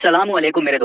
सलाम अलैकुम मेरे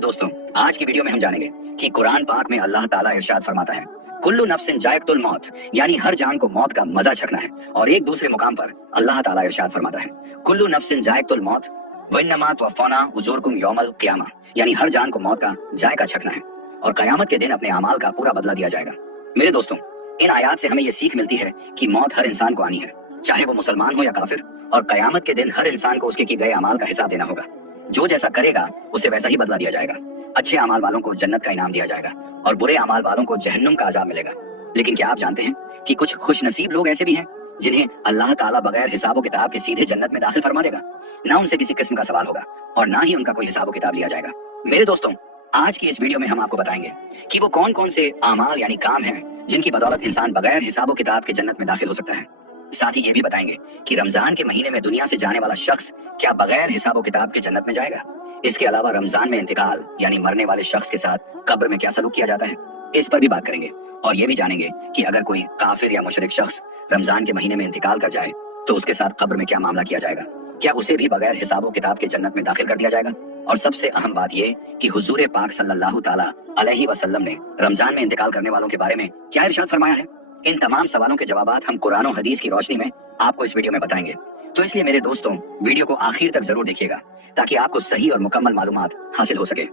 दोस्तों आज की वीडियो में हम जानेंगे कि कुरान पाक में अल्लाह ताला इरशाद फरमाता है कुल्लु नफ्सिन जायकतुल मौत, यानी हर जान को मौत का मजा चखना है। और एक दूसरे मुकाम पर अल्लाह ताला इरशाद फरमाता है कुल्लु नफ्सिन जायकतुल मौत वन्नमा तुवफ़्फ़ौना उजूरकुम यौमल क़ियामा, यानी हर जान को मौत का जायका चखना है और कयामत के दिन अपने अमाल का पूरा बदला दिया जाएगा। मेरे दोस्तों, इन आयात से हमें ये सीख मिलती है कि मौत हर इंसान को आनी है, चाहे वो मुसलमान हो या काफिर, और कयामत के दिन हर इंसान को उसके किए गए अमाल का हिसाब देना होगा। जो जैसा करेगा उसे वैसा ही बदला दिया जाएगा। अच्छे अमाल वालों को जन्नत का इनाम दिया जाएगा और बुरे अमाल वालों को जहन्नुम का अजाब मिलेगा। लेकिन क्या आप जानते हैं कि कुछ खुशनसीब लोग ऐसे भी हैं जिन्हें अल्लाह ताला बगैर हिसाब किताब के सीधे जन्नत में दाखिल फरमा देगा। ना उनसे किसी किस्म का सवाल होगा और ना ही उनका कोई हिसाब किताब लिया जाएगा। मेरे दोस्तों, आज की इस वीडियो में हम आपको बताएंगे कि वो कौन कौन से अमाल यानी काम हैं जिनकी बदौलत इंसान बगैर हिसाब किताब के जन्नत में दाखिल हो सकता है। साथ ही ये भी बताएंगे कि रमजान के महीने में दुनिया से जाने वाला शख्स क्या बगैर हिसाब किताब के जन्नत में जाएगा। इसके अलावा रमजान में इंतकाल यानी मरने वाले शख्स के साथ कब्र में क्या सलूक किया जाता है, इस पर भी बात करेंगे। और ये भी जानेंगे कि अगर कोई काफिर या मुशरिक शख्स रमजान के महीने में इंतकाल कर जाए तो उसके साथ कब्र में क्या मामला किया जाएगा, क्या उसे भी बगैर हिसाब किताब के जन्नत में दाखिल कर दिया जाएगा। और सबसे अहम बात ये कि हुजूर पाक सल्लल्लाहु ताला अलैहि वसल्लम ने रमजान में इंतकाल करने वालों के बारे में क्या इरशाद फरमाया है। इन तमाम सवालों के जवाबात हम कुरान और हदीस की रोशनी में आपको इस वीडियो में बताएंगे। तो इसलिए मेरे दोस्तों, वीडियो को आखिर तक जरूर देखिएगा ताकि आपको सही और मुकम्मल मालूमात हासिल हो सके।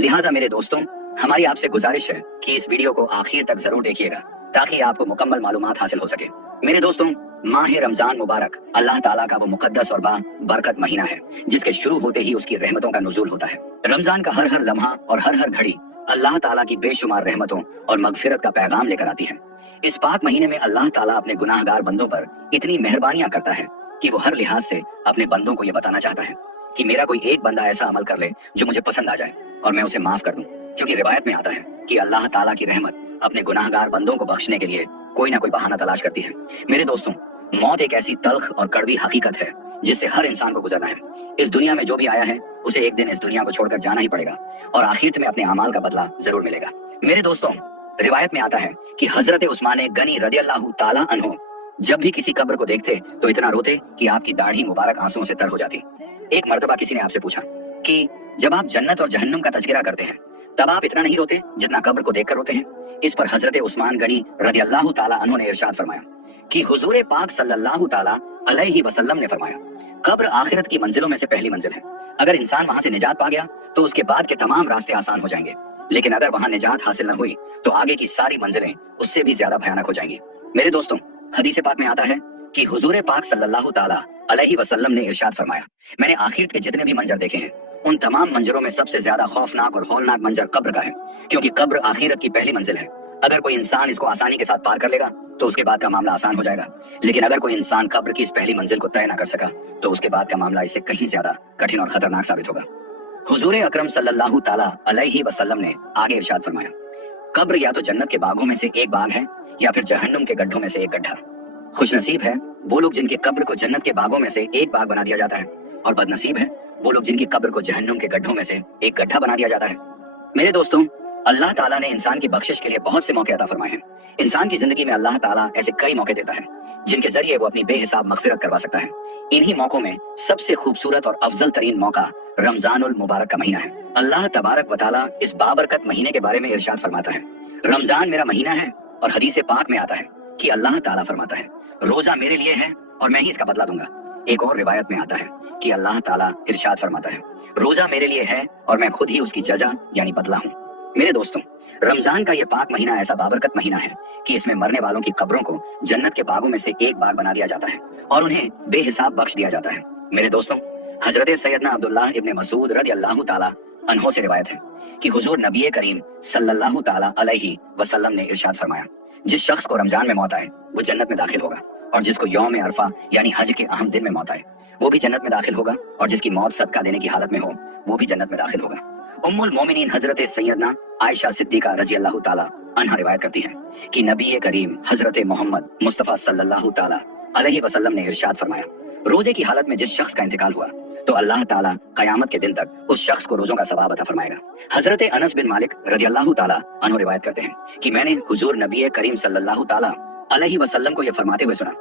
लिहाजा मेरे दोस्तों, हमारी आपसे गुजारिश है कि इस वीडियो को आखिर तक जरूर देखिएगा ताकि आपको मुकम्मल मालूमात हासिल हो सके। मेरे दोस्तों, माह रमजान मुबारक अल्लाह ताला का वो मुकद्दस और बरकत महीना है जिसके शुरू होते ही उसकी रहमतों का नुज़ूल होता है। रमजान का हर हर लम्हा और हर हर घड़ी अल्लाह ताला की बेशुमार रहमतों और मगफिरत का पैगाम लेकर आती है। इस पाक महीने में अल्लाह ताला अपने गुनाहगार बंदों पर इतनी मेहरबानियां करता है कि वो हर लिहाज से अपने बंदों को ये बताना चाहता है कि मेरा कोई एक बंदा ऐसा अमल कर ले जो मुझे पसंद आ जाए और मैं उसे माफ कर दूं। क्योंकि रिवायत में आता है कि अल्लाह ताला की रहमत अपने गुनाहगार बंदों को बख्शने के लिए कोई ना कोई बहाना तलाश करती है। मेरे दोस्तों, मौत एक ऐसी तल्ख और कड़वी हकीकत है जिससे हर इंसान को गुजरना है। इस दुनिया में जो भी आया है उसे एक दिन इस दुनिया को छोड़कर जाना ही पड़ेगा और आखिर में अपने अमाल का बदला जरूर मिलेगा। मेरे दोस्तों, रिवायत में आता है कि हजरत उस्मान गनी रदियल्लाहु ताला अन्हु जब भी किसी कब्र को देखते तो इतना रोते कि आपकी दाढ़ी मुबारक आंसुओं से तर हो जाती। एक मर्तबा किसी ने आपसे पूछा कि जब आप जन्नत और जहन्नुम का तज़किरा करते हैं तब आप इतना नहीं रोते जितना कब्र को देखकर रोते हैं। इस पर हजरत उस्मान गनी रदियल्लाहु ताला अन्हु ने इरशाद फरमाया कि हुजूर पाक सल्लल्लाहु ताला अलैहि वसल्लम ने फरमाया, कब्र आखिरत की मंजिलों में से पहली मंजिल है। अगर इंसान वहां से निजात पा गया तो उसके बाद के तमाम रास्ते आसान हो जाएंगे, लेकिन अगर वहां निजात हासिल न हुई तो आगे की सारी मंजिलें उससे भी ज्यादा भयानक हो जाएंगी। मेरे दोस्तों, हदीस पाक में आता है कि हुजूर पाक सल्लल्लाहु ताला अलैहि वसल्लम ने इरशाद फरमाया, मैंने आखिरत के जितने भी मंजर देखे हैं उन तमाम मंजरों में सबसे ज्यादा खौफनाक और हौलनाक मंजर कब्र का है, क्योंकि कब्र आखिरत की पहली मंजिल है। अगर कोई इंसान इसको आसानी के साथ पार कर लेगा तो उसके बाद का मामला आसान हो जाएगा, लेकिन अगर कोई इंसान कब्र की इस पहली मंजिल को तय न कर सका तो उसके बाद का मामला इससे कहीं ज्यादा कठिन और खतरनाक साबित होगा। हुजूर अकरम सल्लल्लाहु ताला अलैहि वसल्लम ने आगे इरशाद फरमाया, कब्र या तो जन्नत के बागों में से एक बाग है या फिर जहन्नुम के गड्ढों में से एक गड्ढा। खुशनसीब है वो लोग जिनके कब्र को जन्नत के बागों में से एक बाग बना दिया जाता है, और बदनसीब है वो लोग जिनकी कब्र को जहन्नुम के गड्ढों में से एक गड्ढा बना दिया जाता है। मेरे दोस्तों, अल्लाह ताला ने इंसान की बख्शिश के लिए बहुत से मौके अता फरमाए हैं। इंसान की जिंदगी में अल्लाह ताला ऐसे कई मौके देता है जिनके जरिए वो अपनी बेहिसाब मगफिरत करवा सकता है। इन्हीं मौकों में सबसे खूबसूरत और अफजल तरीन मौका रमजानुल मुबारक का महीना है। अल्लाह तबारक व तआला इस बाबरकत महीने के बारे में इरशाद फरमाता है, रमजान मेरा महीना है। और हदीस पाक में आता है कि अल्लाह ताला फरमाता है, रोजा मेरे लिए है और मैं ही इसका बदला दूंगा। एक और रिवायत में आता है कि अल्लाह ताला इरशाद फरमाता है, रोजा मेरे लिए है और मैं खुद ही उसकी जजा यानी बदला हूँ। मेरे दोस्तों, रमजान का ये पाक महीना ऐसा बाबरकत महीना है कि इसमें मरने वालों की कब्रों को जन्नत के बागों में से एक बाग बना दिया जाता है और उन्हें बेहिसाब बख्श दिया जाता है। मेरे दोस्तों, हजरत सैयदना अब्दुल्लाह इब्ने मसूद रदियल्लाहु ताला अन्हो से रिवायत है कि हुजूर नबी करीम सल्लल्लाहु ताला अलैहि वसल्लम ने इरशाद फरमाया, जिस शख्स को रमजान में मौत आए वो जन्नत में दाखिल होगा, और जिसको यौम अरफा यानी हज के अहम दिन में मौत आए वो भी जन्नत में दाखिल होगा, और जिसकी मौत सदका देने की हालत में हो वो भी जन्नत में दाखिल होगा। उम्मुल मोमिनीन हजरत सैयदना आयशा सिद्दीका रज़ियल्लाहु ताला अन्हा रिवायत करती हैं कि नबी करीम हजरत मोहम्मद मुस्तफ़ा सल्लल्लाहु ताला अलैहि वसल्लम ने इरशाद फरमाया, रोजे की हालत में जिस शख्स का इंतकाल हुआ तो अल्लाह ताला कयामत के दिन तक उस शख्स को रोजों का सवाब अता फरमाएगा। हजरत अनस बिन मालिक रज़ियल्लाहु ताला अन्हु रिवायत करते हैं कि मैंने हुजूर नबी करीम सल्लल्लाहु ताला अलैहि वसल्लम को यह फरमाते हुए सुना,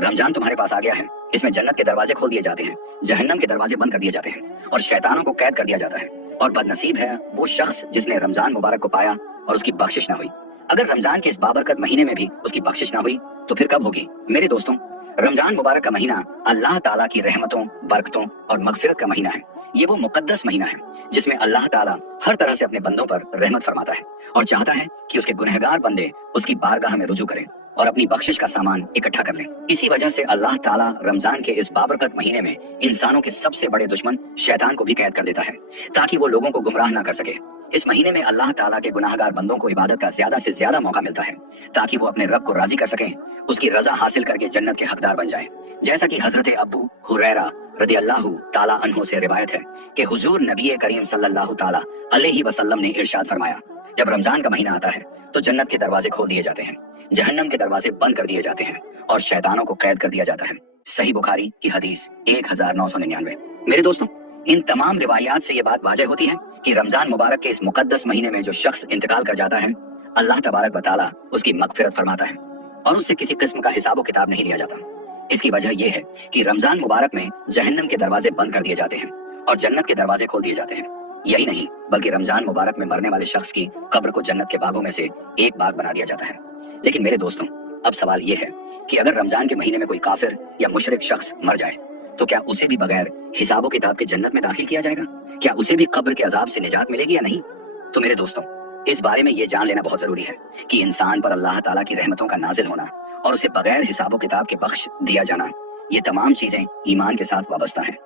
रमजान तुम्हारे पास आ गया है, इसमें जन्नत के दरवाजे खोल दिए जाते हैं, जहन्नम के दरवाजे बंद कर दिए जाते हैं और शैतानों को कैद कर दिया जाता है। और बदनसीब है वो शख्स जिसने रमजान मुबारक को पाया और उसकी बख्शिश ना हुई। अगर रमजान के इस बाबरकत महीने में भी उसकी बख्शिश ना हुई तो फिर कब होगी? मेरे दोस्तों, रमजान मुबारक का महीना अल्लाह ताला की रहमतों, बरकतों और मगफिरत का महीना है। ये वो मुकद्दस महीना है जिसमें अल्लाह ताला हर तरह से अपने बंदों पर रहमत फरमाता है और चाहता है कि उसके गुनहगार बंदे उसकी बारगाह में रुजू करें और अपनी बख्शिश का सामान इकट्ठा कर लें। इसी वजह से अल्लाह ताला रमजान के इस बाबरकत महीने में इंसानों के सबसे बड़े दुश्मन शैतान को भी कैद कर देता है ताकि वो लोगों को गुमराह ना कर सके। इस महीने में अल्लाह ताला के गुनाहगार बंदों को इबादत का ज्यादा से ज्यादा मौका मिलता है ताकि वो अपने रब को राजी कर सकें, उसकी रजा हासिल करके जन्नत के हकदार बन जाएं। जैसा कि हजरत अबू हुरैरा रदी अल्लाहु ताला अन्हु से रिवायत है कि हुजूर नबी करीम सल्लल्लाहु ताला अलैहि वसल्लम ने इरशाद फरमाया, जब रमजान का महीना आता है तो जन्नत के दरवाजे खोल दिए जाते हैं, जहन्नम के दरवाजे बंद कर दिए जाते हैं और शैतानों को कैद कर दिया जाता है। सही बुखारी की हदीस 1999। मेरे दोस्तों, इन तमाम रिवायात से ये बात वाज़ेह होती है कि रमजान मुबारक के इस मुकद्दस महीने में जो शख्स इंतकाल कर जाता है, अल्लाह तबारक व तआला उसकी मगफिरत फरमाता है और उससे किसी किस्म का हिसाब किताब नहीं लिया जाता। इसकी वजह यह है कि रमजान मुबारक में जहन्नम के दरवाजे बंद कर दिए जाते हैं और जन्नत के दरवाजे खोल दिए जाते हैं। यही नहीं बल्कि रमजान मुबारक में मरने वाले शख्स की कब्र को जन्नत के बागों में से एक बाग बना दिया जाता है। लेकिन मेरे दोस्तों, अब सवाल यह है कि अगर रमजान के महीने में कोई काफिर या मुशरिक शख्स मर जाए तो क्या उसे भी बगैर हिसाबो किताब के जन्नत में दाखिल किया जाएगा? क्या उसे भी कब्र के अजाब से निजात मिलेगी या नहीं? तो मेरे दोस्तों, इस बारे में ये जान लेना बहुत जरूरी है कि इंसान पर अल्लाह ताला की रहमतों का नाजिल होना और उसे बगैर हिसाबो किताब के बख्श दिया जाना, ये तमाम चीजें ईमान के साथ वाबस्ता हैं।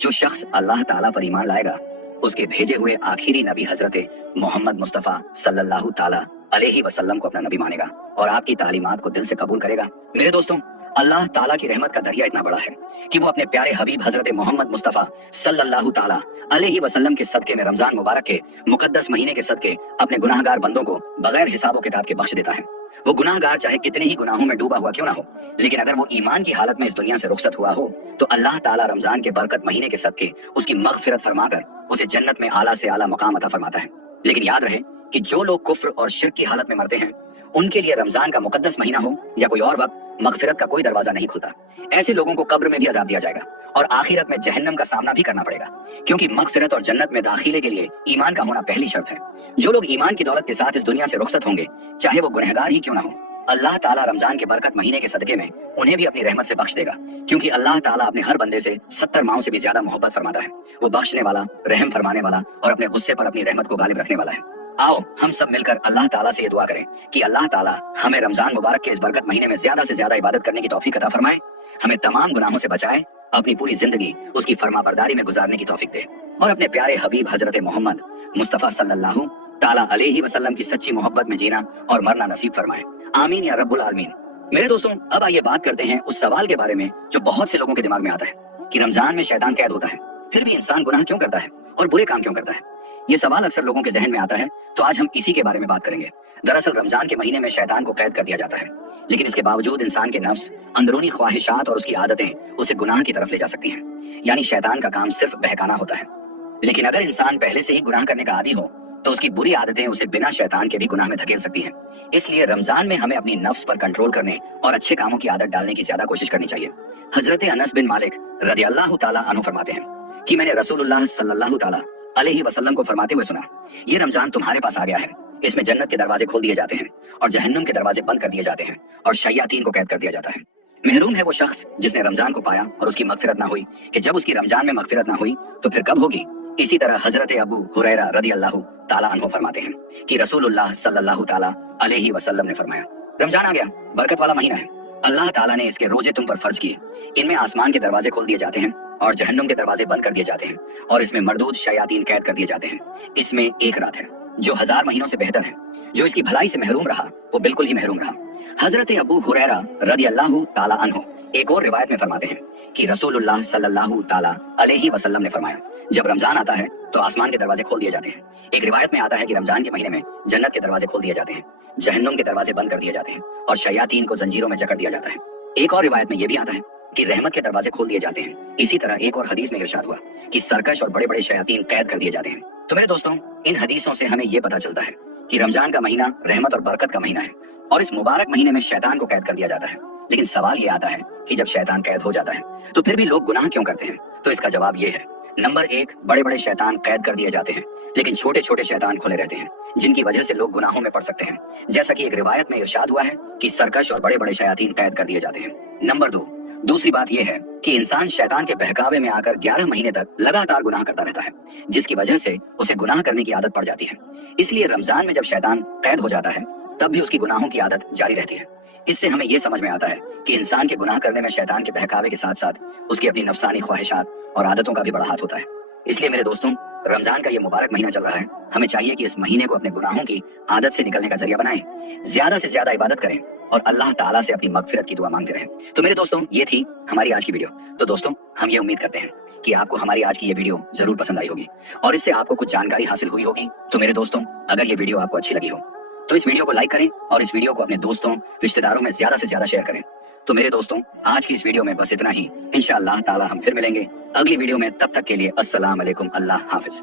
जो शख्स अल्लाह ताला पर ईमान लाएगा, उसके भेजे हुए आखिरी नबी हजरत मोहम्मद मुस्तफ़ा सल्लल्लाहु ताला अलैहि वसल्लम को अपना नबी मानेगा और आपकी तालीमात को दिल से कबूल करेगा। मेरे दोस्तों, अल्लाह ताला की रहमत का दरिया इतना बड़ा है कि वो अपने प्यारे हबीब हजरत मोहम्मद मुस्तफ़ा सल्लल्लाहु ताला अलैहि वसल्लम के सदके में रमजान मुबारक के मुकद्दस महीने के सदके अपने गुनाहगार बंदों को बगैर हिसाबो किताब के बख्श देता है। वो गुनाहगार चाहे कितने ही गुनाहों में डूबा हुआ क्यों ना हो, लेकिन अगर वो ईमान की हालत में इस दुनिया से रुखसत हुआ हो तो अल्लाह ताला रमजान के बरकत महीने के सदके उसकी मगफिरत फरमाकर उसे जन्नत में आला से आला मकाम अता फरमाता है। लेकिन याद रहे कि जो लोग कुफ्र और शिर्क की हालत में मरते हैं, उनके लिए रमजान का मुकद्दस महीना हो या कोई और वक्त, मगफिरत का कोई दरवाजा नहीं खुलता। ऐसे लोगों को कब्र में भी अजाब दिया जाएगा और आखिरत में जहन्नम का सामना भी करना पड़ेगा, क्योंकि मगफिरत और जन्नत में दाखिले के लिए ईमान का होना पहली शर्त है। जो लोग ईमान की दौलत के साथ इस दुनिया से रुखसत होंगे, चाहे वो गुनहगार ही क्यों ना हो, अल्लाह ताला रमजान के बरकत महीने के सदके में उन्हें भी अपनी रहमत से बख्श देगा, क्योंकि अल्लाह ताला अपने हर बंदे से 70 माओं से भी ज्यादा मोहब्बत फरमाता है। वो बख्शने वाला, रहम फरमाने वाला और अपने गुस्से पर अपनी रहमत को गालिब रखने वाला है। आओ हम सब मिलकर अल्लाह ताला से ये दुआ करें कि अल्लाह ताला हमें रमजान मुबारक के इस बरकत महीने में ज्यादा से ज्यादा इबादत करने की तौफीक अता फरमाए, हमें तमाम गुनाहों से बचाए, अपनी पूरी जिंदगी उसकी फरमाबरदारी में गुजारने की तौफीक दे और अपने प्यारे हबीब हजरत मोहम्मद मुस्तफ़ा सल्लल्लाहु ताला अलैहि वसल्लम की सच्ची मोहब्बत में जीना और मरना नसीब फरमाए। आमीन या रब्बुल आलमीन। मेरे दोस्तों, अब आइए बात करते हैं उस सवाल के बारे में जो बहुत से लोगों के दिमाग में आता है कि रमजान में शैतान कैद होता है, फिर भी इंसान गुनाह क्यों करता है और बुरे काम क्यों करता है। ये सवाल अक्सर लोगों के जहन में आता है, तो आज हम इसी के बारे में बात करेंगे। दरअसल रमजान के महीने में शैतान को कैद कर दिया जाता है, लेकिन इसके बावजूद इंसान के नफ्स, अंदरूनी ख्वाहिशात और उसकी आदतें उसे गुनाह की तरफ ले जा सकती हैं। यानी शैतान का काम सिर्फ बहकाना होता है। लेकिन अगर इंसान पहले से ही गुनाह करने का आदी हो तो उसकी बुरी आदतें उसे बिना शैतान के भी गुनाह में धकेल सकती हैं। इसलिए रमजान में हमें अपनी नफ्स पर कंट्रोल करने और अच्छे कामों की आदत डालने की ज्यादा कोशिश करनी चाहिए। हजरत अनस बिन मालिक रदी अल्लाह ताला अन्हु फरमाते हैं कि मैंने रसूलुल्लाह सल्लल्लाहु ताला अलैहि वसल्लम को फरमाते हुए सुना, ये रमजान तुम्हारे पास आ गया है, इसमें जन्नत के दरवाजे खोल दिए जाते हैं और जहन्नुम के दरवाजे बंद कर दिए जाते हैं और शयातीन को कैद कर दिया जाता है। महरूम है वो शख्स जिसने रमजान को पाया और उसकी मगफिरत ना हुई, कि जब उसकी रमजान में मगफिरत ना हुई तो फिर कब होगी। इसी तरह हजरत अबू हुरैरा रदी अल्लाहु ताला अन्हु फरमाते हैं कि रसूलुल्लाह सल्लल्लाहु ताला अलैहि वसल्लम ने फरमाया, रमजान आ गया, बरकत वाला महीना है, अल्लाह ताला ने इसके रोजे तुम पर फर्ज किए। इनमें आसमान के दरवाजे खोल दिए जाते हैं और जहन्नुम के दरवाजे बंद कर दिए जाते हैं और इसमें मरदूद शयातीन कैद कर दिए जाते हैं। इसमें एक रात है जो 1000 महीनों से बेहतर है। जो इसकी भलाई से महरूम रहा वो बिल्कुल ही महरूम रहा। हजरत अबू हुरैरा रदी अल्लाहु ताला अन्हु एक और रिवायत में फरमाते हैं कि रसूलुल्लाह सल्लल्लाहु ताला अलैहि वसल्लम ने फरमाया, जब रमजान आता है तो आसमान के दरवाजे खोल दिए जाते हैं। एक रिवायत में आता है कि रमजान के महीने में जन्नत के दरवाजे खोल दिए जाते हैं, जहन्नुम के दरवाजे बंद कर दिए जाते हैं और शयातीन को जंजीरों में जकड़ दिया जाता है। एक और रिवायत में यह भी आता है कि रहमत के दरवाजे खोल दिए जाते हैं। इसी तरह एक और हदीस में इरशाद हुआ कि सरकश और बड़े बड़े शयातीन कैद कर दिए जाते हैं। तो मेरे दोस्तों, इन हदीसों से हमें यह पता चलता है कि रमजान का महीना रहमत और बरकत का महीना है और इस मुबारक महीने में शैतान को कैद कर दिया जाता है। लेकिन सवाल ये आता है कि जब शैतान कैद हो जाता है तो फिर भी लोग गुनाह क्यों करते हैं? तो इसका जवाब ये है। नंबर एक, बड़े बड़े शैतान कैद कर दिए जाते हैं, लेकिन छोटे छोटे शैतान खुले रहते हैं, जिनकी वजह से लोग गुनाहों में पड़ सकते हैं। जैसा कि एक रिवायत में इरशाद हुआ है कि सरकश और बड़े बड़े शयातीन कैद कर दिए जाते हैं। नंबर दो, दूसरी बात यह है कि इंसान शैतान के बहकावे में आकर 11 महीने तक लगातार गुनाह करता रहता है, जिसकी वजह से उसे गुनाह करने की आदत पड़ जाती है। इसलिए रमजान में जब शैतान कैद हो जाता है तब भी उसकी गुनाहों की आदत जारी रहती है। इससे हमें यह समझ में आता है कि इंसान के गुनाह करने में शैतान के बहकावे के साथ साथ उसकी अपनी नफसानी ख्वाहिशात और आदतों का भी बड़ा हाथ होता है। इसलिए मेरे दोस्तों, रमजान का ये मुबारक महीना चल रहा है, हमें चाहिए कि इस महीने को अपने गुनाहों की आदत से निकलने का जरिया बनाएं, ज्यादा से ज्यादा इबादत करें और अल्लाह ताला से अपनी मगफिरत की दुआ मांगते रहें। तो मेरे दोस्तों, ये थी हमारी आज की वीडियो। तो दोस्तों, हम ये उम्मीद करते हैं कि आपको हमारी आज की ये वीडियो जरूर पसंद आई होगी और इससे आपको कुछ जानकारी हासिल हुई होगी। तो मेरे दोस्तों, अगर ये वीडियो आपको अच्छी लगी हो तो इस वीडियो को लाइक करें और इस वीडियो को अपने दोस्तों, रिश्तेदारों में ज्यादा से ज्यादा शेयर करें। तो मेरे दोस्तों, आज की इस वीडियो में बस इतना ही। इंशाअल्लाह ताला हम फिर मिलेंगे अगली वीडियो में। तब तक के लिए अस्सलाम वालेकुम, अल्लाह हाफिज।